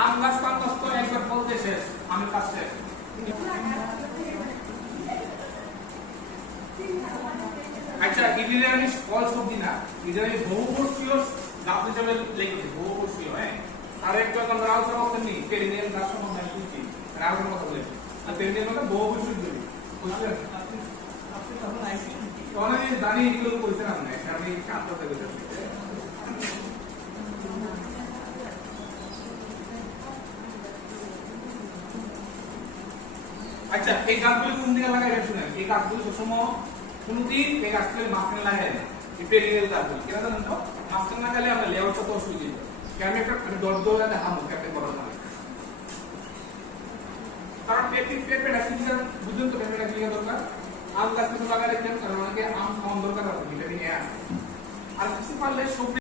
আম গাছ পাম গাছ তো একবার বলতে শেষ, আমি কাজ শেষ। আচ্ছা, এগুলো আমি ফল সবজি না, এগুলো আমি বহুবর্ষীয় গাছ হিসেবে লিখেছি, বহুবর্ষীয়। হ্যাঁ, আর একটা আমরা আলোচনা করতে নি পেরিনিয়াল গাছ সম্বন্ধে আমি বুঝছি, আর আলোচনা কথা বলেছি। আর পেরিনিয়াল মানে বহুবর্ষীয় জমি, বুঝলেন? আপনি তখন আইসি অনেক জানি এগুলো কইছেন আপনি, আমি আত্মহত্যা করেছি। আচ্ছা, এই গাছগুলো কোন দিকে লাগাই শুনেন, এই গাছগুলো সবসময় কোনদিন এই গাছগুলো মাঝখানে লাগাই না, এই পেরিনিয়াল গাছগুলো কেন জানেন তো? মাঝখানে লাগালে আমরা লেয়ারটা তো অসুবিধা হবে। আমি একটা দর দৌড়াতে হামু একটা বড় না, কারণ পেঁপেটা কি বুঝুন তো, পেঁপেটা কি দরকার? আম গাছ কিছু লাগাই রাখেন, কারণ অনেকে আম খাওয়ার দরকার আছে, ভিটামিন এ আছে। আর কিছু পারলে সবজি